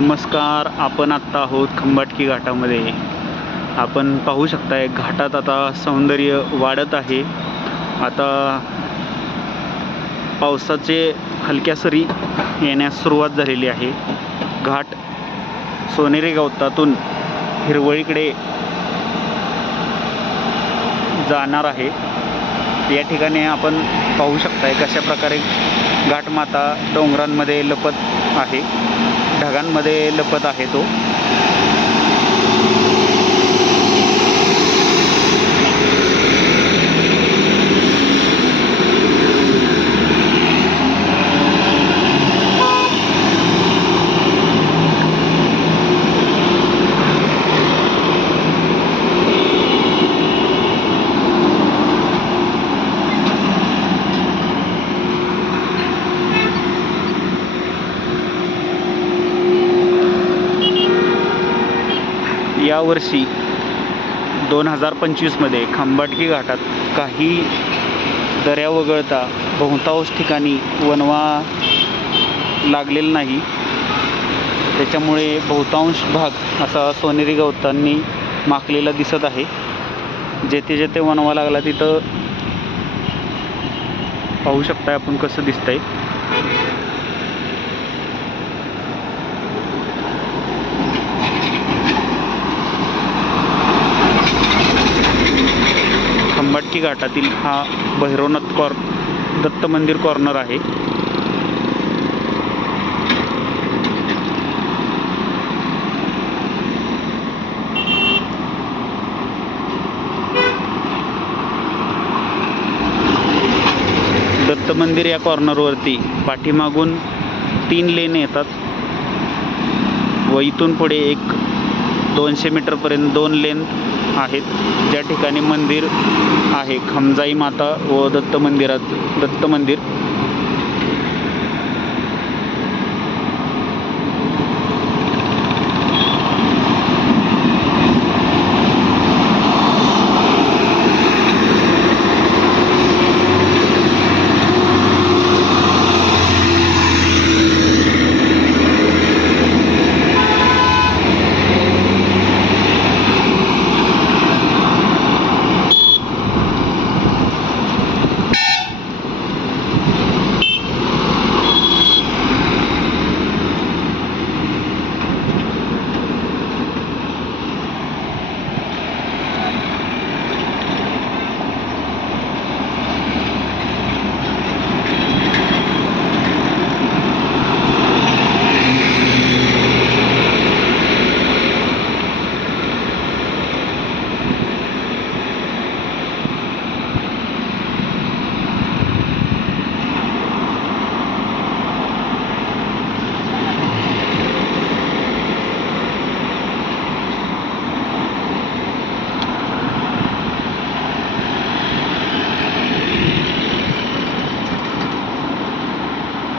नमस्कार आपण आत्ता आहोत खंबाटकी घाटामध्ये. आपण पाहू शकताय घाटात आता सौंदर्य वाढत आहे. आता पावसाचे हलक्या सरी येण्यास सुरुवात झालेली आहे. घाट सोनेरी गवतातून हिरवळीकडे जाणार आहे. या ठिकाणी आपण पाहू शकताय कशा प्रकारे घाटमाता डोंगरांमध्ये लपत आहे. ढगांमध्ये लपत आहे तो. यावर्षी दोन हजार पंचवीसमध्ये खंबाटकी घाटात काही दऱ्या वगळता बहुतांश ठिकाणी वनवा लागलेला नाही. त्याच्यामुळे बहुतांश भाग असा सोनेरी गवतांनी माखलेला दिसत आहे. जेथे जेथे वनवा लागला तिथं पाहू शकताय आपण कसं दिसतंय. खंबाटकी घाटातील हा भैरवनाथ कॉर दत्त मंदिर कॉर्नर आहे. दत्त मंदिर या कॉर्नरवरती पाठीमागून तीन लेन येतात व इथून पुढे एक दोनशे मीटरपर्यंत दोन लेन आहेत. ज्या ठिकाणी मंदिर आहे खमजाई माता व दत्त मंदिरात दत्त मंदिर.